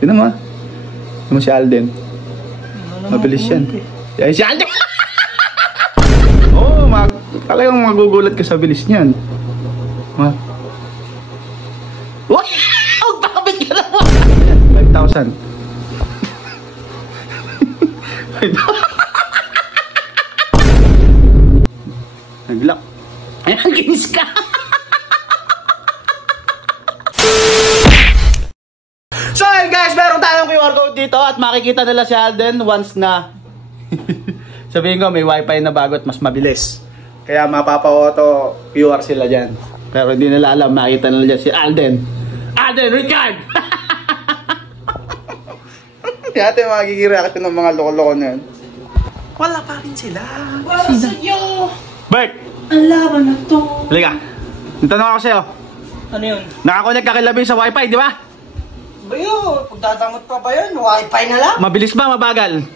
Yun naman. Yun si Alden. Mabilis yan. Yan si Alden! Oo, talagang magugulat ka sa bilis niyan. What? Oh, bakit ka naman? 5,000. Naglock. Ayan, kinis ka. So hey guys, meron tayong QR code dito at makikita nila si Alden once na sabihin ko may wifi na bago at mas mabilis. Kaya mapapa-auto QR sila dyan. Pero hindi nila alam, makikita nila dyan si Alden. Alden Richard! Yate magiging reaction ng mga loko-loko na yun. Wala pa rin sila. Wala sa'yo! Bert! Ang laban na to. Halika. Tanong ako sa'yo. Ano yun? Nakakonect ka kay Labing sa wifi, di ba? Bayo, pagdadamot pa ba yun? Wifi na lang? Mabilis ba, mabagal?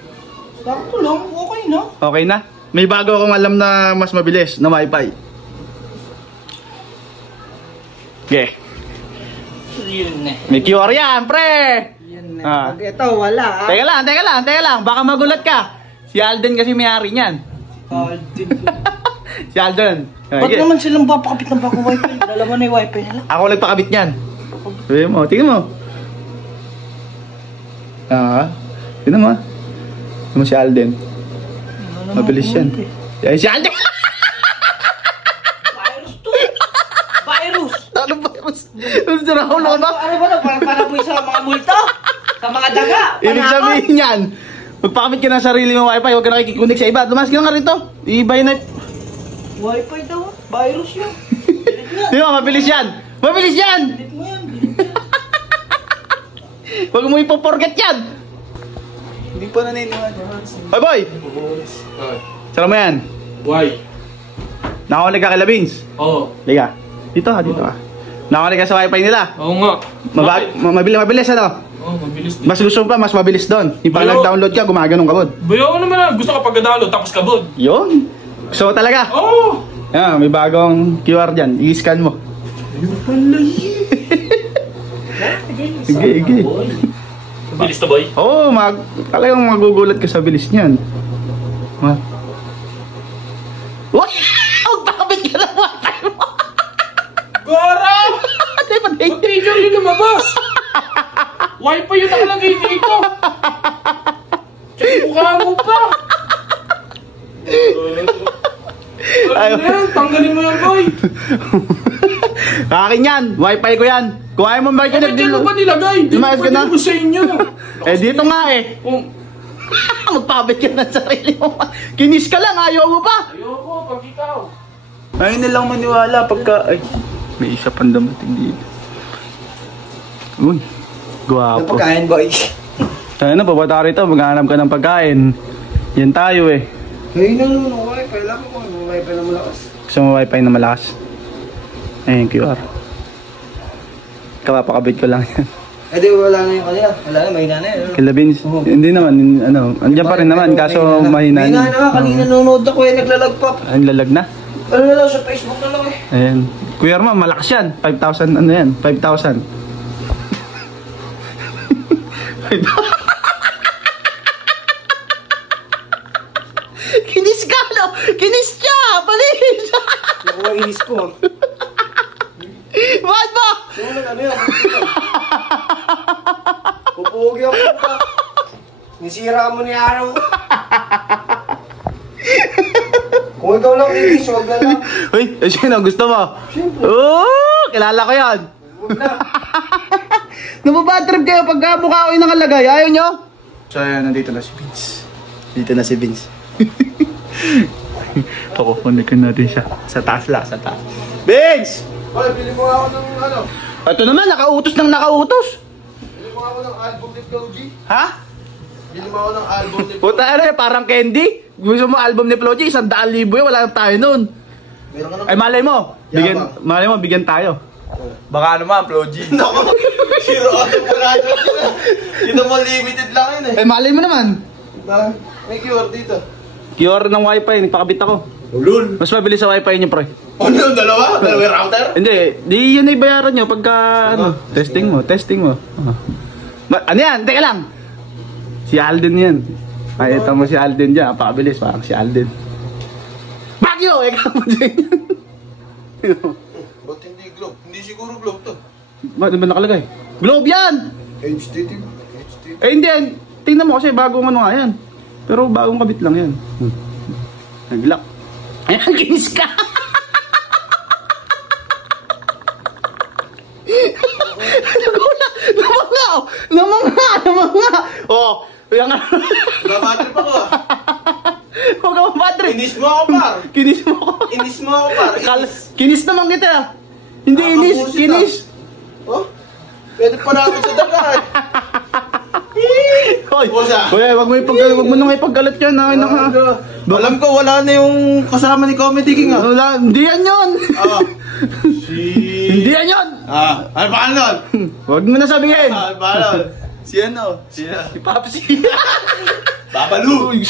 Sakto lang, okay na. Okay na? May bago akong alam na mas mabilis na wifi. Okay. Yun na. May QR yan, pre! Yun na. Pag ito, wala. Teka lang. Baka magulat ka. Si Alden kasi may-ari niyan. Alden. Si Alden. Ba't naman silang papakapit ng bako wifi? Dalawa na yung wifi nila. Ako nagpakabit niyan. Sabi mo, tingnan mo. Yun naman. Yun si Alden. Mabilis yan. Yan si Alden! Virus to. Virus. Ano virus? Ano ba? Ano ba na? Para po sa mga multo? Sa mga daga? Ibig sabihin yan, magpakabit ka ng sarili mong wifi, huwag ka nakikikunik sa iba. Lumas ka nga rito. Iibay na. Wifi daw. Virus yun. Di ba, mabilis yan. Mabilis yan! Delete mo yan. Huwag mo ipoporget yan. Hindi pa naniniwala. Hoy boy! Sara mo yan. Why? Nakakunik ka kay Labings. Oo. Liga. Dito ka. Nakakunik ka sa wifi nila. Oo nga. Mabilis ano? Oo, mabilis din. Mas gusto mo pa, mas mabilis doon. Yung pag nag-download ka, gumaganon ka bod. Bayo ko naman na. Gusto ka pag-download tapos kabod. Yun. Gusto mo talaga? Oo. Yan, may bagong QR dyan. I-scan mo. Sige. Mabilis to boy. Oo, talagang magugulat ka sa bilis niyan. What? Oh, bakit ka naman? Gara! Pag-teacher yun lumabas. Wifi yun nakalagay dito. Check mukha mo pa. Ano yan? Tanggalin mo yan boy. Akin yan. Wifi ko yan. Kung ayaw mo ba ka Ano ba nilagay? Di Lumayas ka na? ko sa inyo. Dito nga eh. Magpabit ka ng sarili mo. Kinis ka lang, ayaw mo pa. Ayoko, pag ikaw. Ayaw nilang maniwala pagka... Ay, may isa pang damating dito. Uy, guwapo. Pagkain boy. Tayo na, babata rito. Maghanap ka ng pagkain. Yan tayo eh. Ngayon naman ang wifi. Alam mo kung wifi na malakas. Gusto mo wifi na malakas? Ayun, QR. Kapapakabit ko lang yan. Eh di wala na yung kanila. Wala na, mahina na yun. Labins, hindi naman, ano, andyan pa rin naman, kaso mahina. Mahina na, kanina nanonood ako eh, naglalag pa. Ang lalag na. Ano na lang, sa Facebook na lang eh. Ayan. Kuya Arma, malakas yan. 5,000, ano yan? 5,000. Kinis ka, no? Kinis siya! Palis! Nakuha inis ko. Bakit ba? Ano yan? Pupugi ako pa. Nisira mo ni Araw. Kung ikaw lang inis, huwag na lang. Uy, sino gusto mo? Siyempre. Oo, kilala ko yan. Huwag na. Nababadtrip kayo pagka mukha ko yung nakalagay. Ayaw nyo? So ayan, nandito na si Vince. Dito na si Vince. Pakukunin natin siya. Sa taas lang, sa taas. Vince! Hoy, pili mo ako ng ano? Ito naman, nakautos ng nakautos. Pili mo ako ng album ni Flo G. Ha? Pili mo ako ng album ni Flo G. Puta ano eh, parang candy. Gusto mo album ni Flo G, 100,000 yun, wala na tayo nun. Meron ka ng... Ay malay mo, bigyan tayo. Baka naman, Flo G. Naku, zero out of 100. Ito mo limited lang yun eh. Ay malay mo naman. May QR dito. QR ng wifi, nagpakabit ako. Ulul. Mas mabilis sa wifi niyo, pre. Ano yung dalawa? Dalawa yung router? Hindi, di yan ay bayaran nyo pagka, testing mo. Ano yan? Teka lang. Si Alden yan. Pakita mo si Alden dyan, pakabilis, parang si Alden. Bagyo! Ikaw mo dyan. Ba't hindi globe? Hindi siguro globe to. Ba nakalagay? Globe yan! HDD. Eh hindi yan. Tingnan mo kasi bagong ano nga yan. Pero bagong kabit lang yan. Nag-lock. Ayan, kinis ka! Namanga! Oh, yan nga. Nabattery pa ko ah. Huwag ka mabattery. Inis mo ako par. Kinis mo ko. Inis mo ako par. Kinis naman kita. Hindi inis, kinis. Oh? Pwede pa na ako sa dagat. Hoy, Bosa. wag mo nang ipaggalat yan. Alam ko wala na yung kasama ni Comedy King ah. Wala, hindi yan yun. Hindi yan yun. Ano pa nun? Huwag mo na sabihin. Ano pa nun? Si ano? Si Si Papsi. Babalu. Uy,